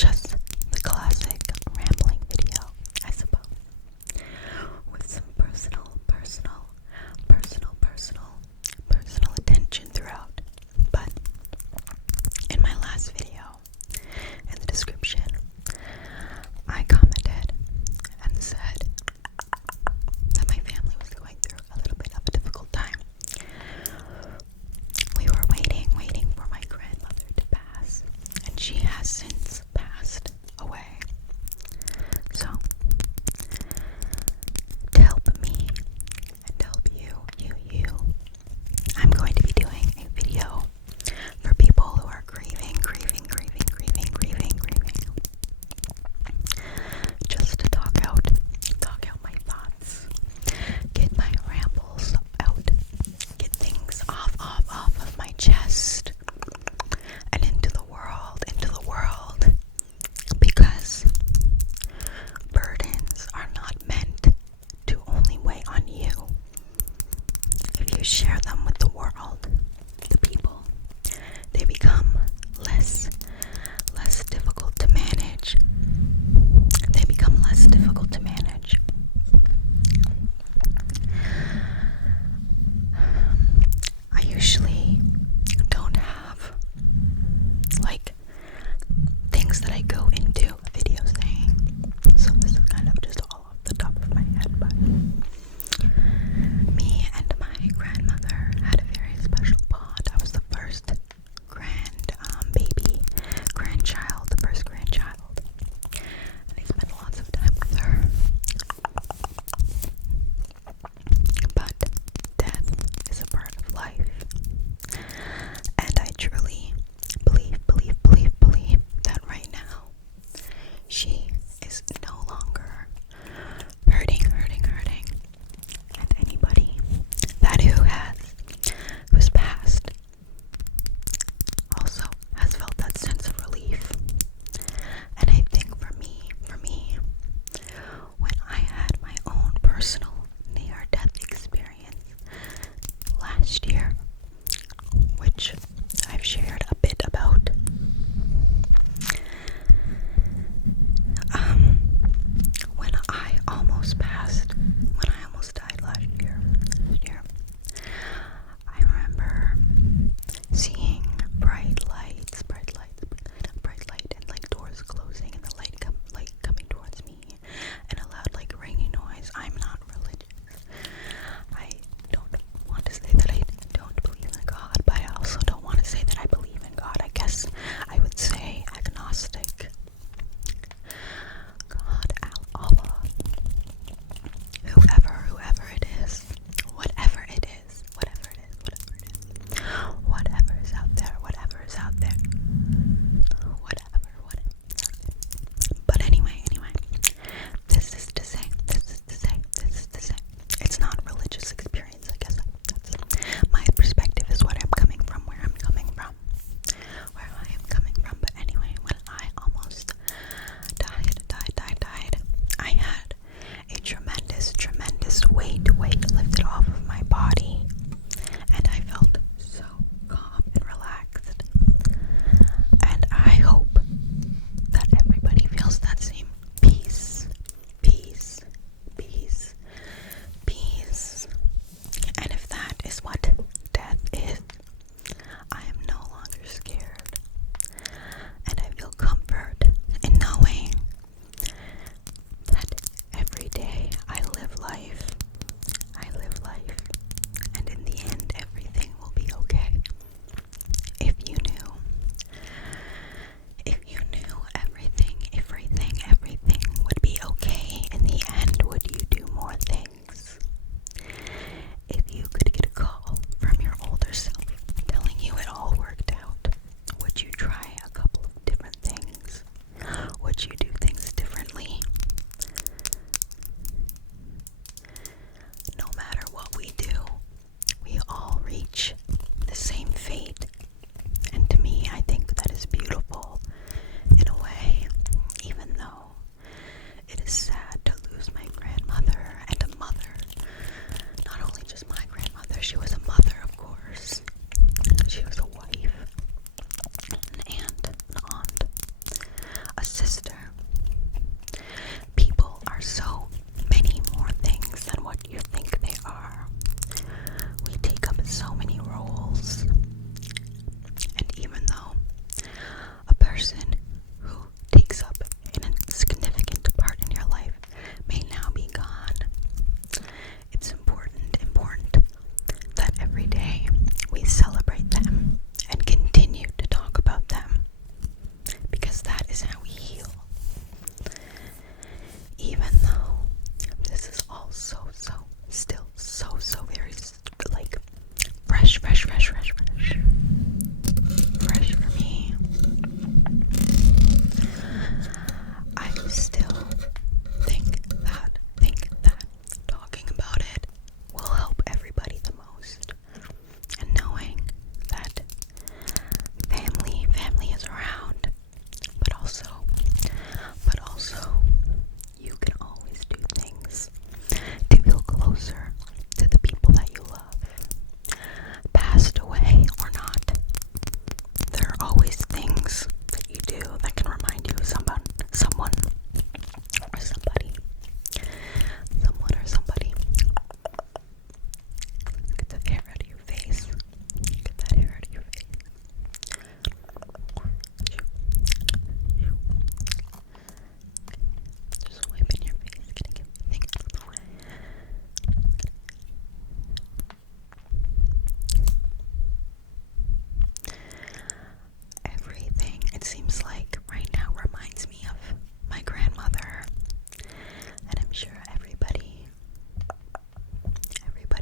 just the classic rambling video, I suppose, with some personal attention throughout. But in my last video, in the description, I commented and said that my family was going through a little bit of a difficult time. We were waiting for my grandmother to pass, and she has since passed away. So, to help me and to help you, I'm going to be doing a video for people who are grieving. Just to talk out my thoughts, get my rambles out, get things off of my chest and into the world, seems like right now reminds me of my grandmother, and I'm sure everybody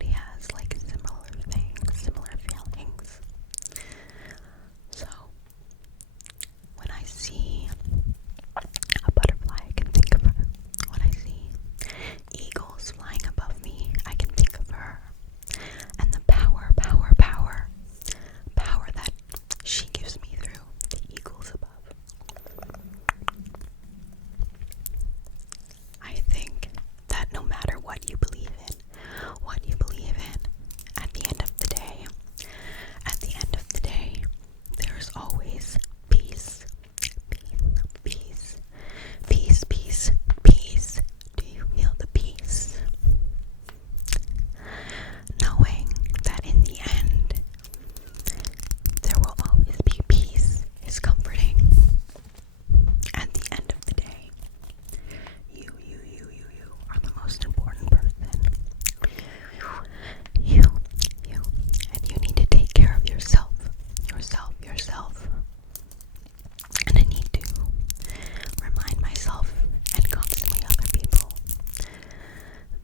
has like similar things, similar feelings. So when I see a butterfly, I can think of her. When I see eagles flying above me, I can think of her. And the power that she gives me through the eagles above. I think that no matter what you believe in, at the end of the day, there's always peace. Peace. Do you feel the peace? Knowing that in the end, there will always be peace is comforting. At the end of the day, you are the most important person. You, and you need to take care of yourself. And I need to remind myself and constantly other people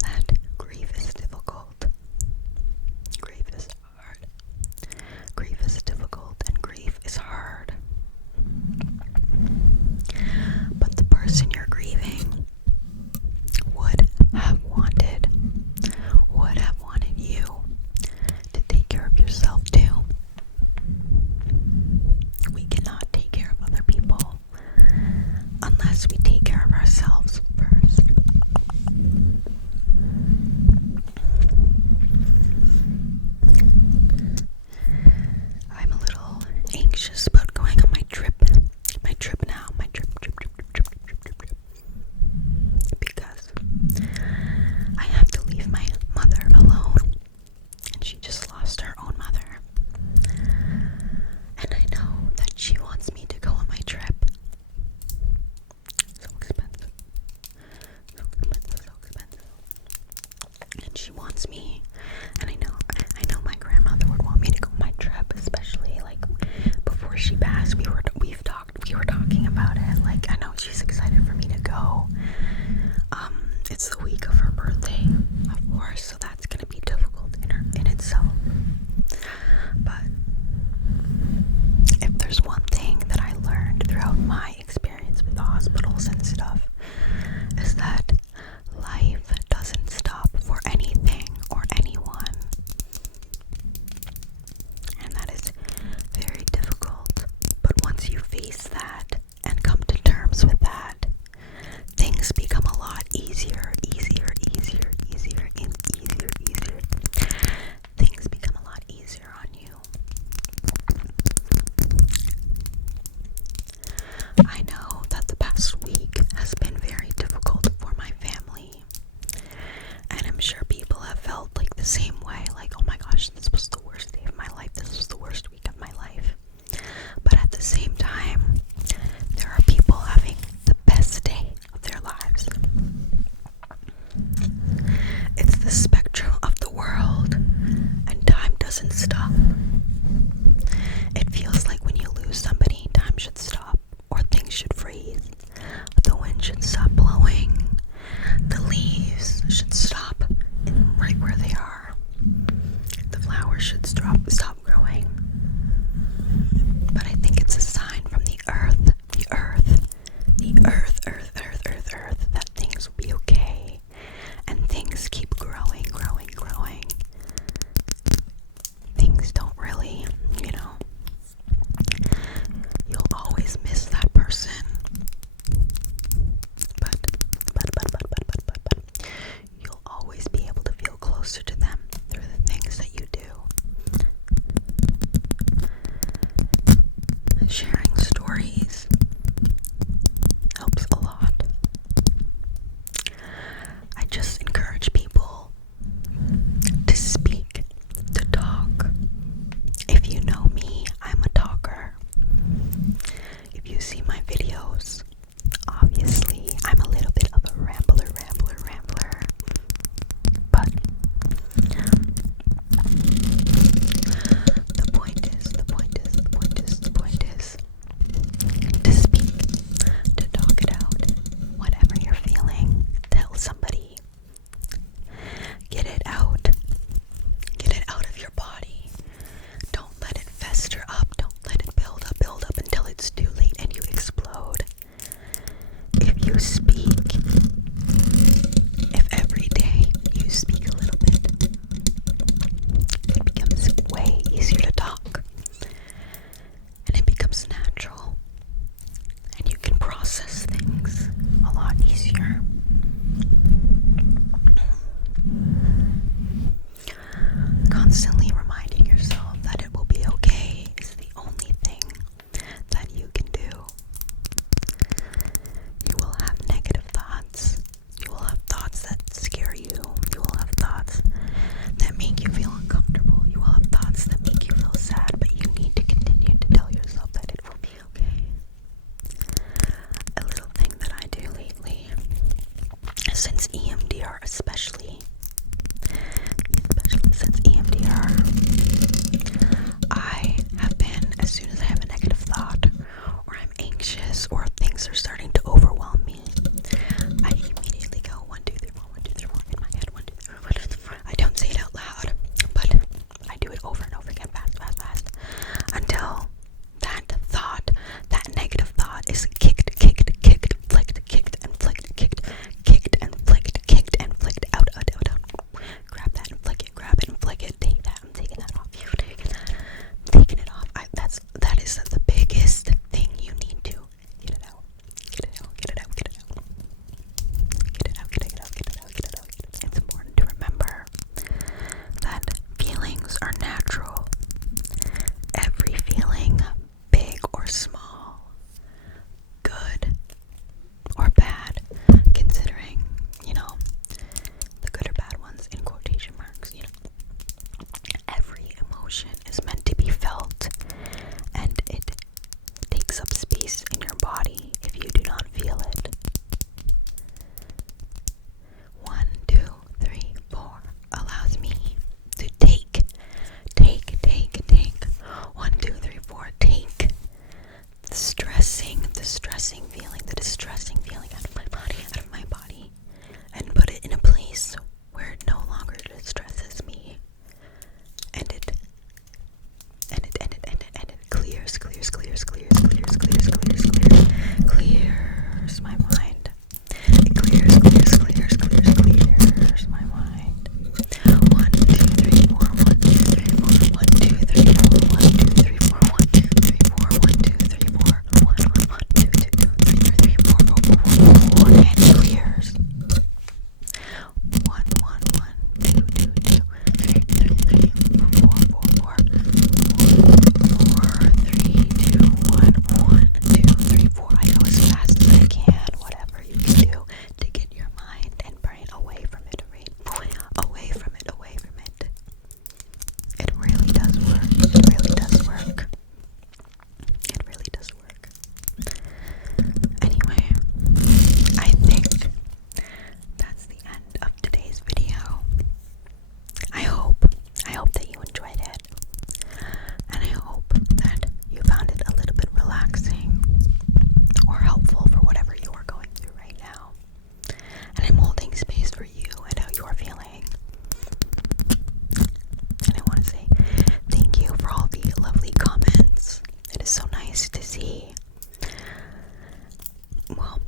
that grief is difficult. Grief is hard. Grief is difficult and grief is hard. But the person you're grieving would have wanted you to take care of yourself too. We cannot take care of other people unless we take care of ourselves first. I'm a little anxious about going on my trip now, because I have to leave my mother alone, and she just lost her own mother, and I know that she wants me to go on my trip. So expensive. And she wants me, and I know my grandmother would want me to go on my trip, especially like before she passed. We were talking about it. Like, I know she's excited for me to go. It's the week of her birthday, of course, so that's gonna be difficult in itself. But if there's one thing that I learned throughout my experience with hospitals and stuff, is that life doesn't stop for anything or anyone. And that is very difficult. But once you face that and come to terms with that, things become a lot easier. Things become a lot easier on you. I know that the past week has been very difficult for my family, and I'm sure people have felt like the same way, like, oh my gosh, this was the worst day of my life, this was the worst week of my life. But at the same time, there are people having the best day of their lives. It's the spectrum of the world, and time doesn't stop. It feels like when you lose somebody, time should stop, or things should freeze. The wind should stop blowing. The leaves should stop right where they are. The flowers should stop growing. But I think it's a sign from the earth, that things will be okay, and things keep growing. Things don't really, you'll always miss that person, but you'll always be able to feel closer to them through the things that you do. Sharing stories helps a lot. I just encourage people to speak, to talk. If you know me, I'm a talker. If you see my videos, obviously I'm a little bit of a rambler. But the point is, you speak, if every day you speak a little bit, it becomes way easier to talk. And it becomes natural. And you can process things a lot easier. Constantly reminding yourself that it will be okay is the only thing that you can do. You will have negative thoughts. You will have thoughts that scare you. You will have thoughts that make you feel uncomfortable. You will have thoughts that make you feel sad, but you need to continue to tell yourself that it will be okay. A little thing that I do lately, since EMDR especially since EMDR, I have been, as soon as I have a negative thought, or I'm anxious, or things are starting to overwhelm me, I immediately go 1, 2, 3, 4, 1, 2, 3, 4 in my head, 1, 2, 3, 4, 1, 2, 3, 4. I don't say it out loud, but I do it over and over again, fast, until that thought, that negative thought is kicked, out. Grab that and flick it, grab it and flick it, take that, I'm taking that off, you taking that, taking it off. That is the biggest thing you need to get it out. It's important to remember that feelings are natural. Every feeling, big or small, good or bad, considering, the good or bad ones in quotation marks, every emotion is meant to be felt, and it takes up space in your body if you do not feel it. 1, 2, 3, 4 allows me to take. 1, 2, 3, 4, take the distressing feeling out of my body, and put it in a place where it no longer distresses me, and it clears my mind. It clears my mind. 1, 2, 3, 4, 1, 2, 3, 4, 1, 2, 3, 4, 1, 2, 3, 4, 1, 2, 3, 4, 1, 2, 3, 4, 1, 2, 3, 4, 4, and it clears. 1, 2, 2, 2, 3, 3, 4, 4, 4, 4, 3, 2, 1, 1, 2, 3, 4. I go as fast as I can, whatever you can do to get your mind and brain away from it, away from it. It really does work. Anyway, I think that's the end of today's video. I hope that you enjoyed it, and I hope that you found it a little bit relaxing or helpful for whatever you are going through right now. And I'm holding space for you and how you are feeling. And I want to say thank you for all the lovely comments. It is so nice to see. Well,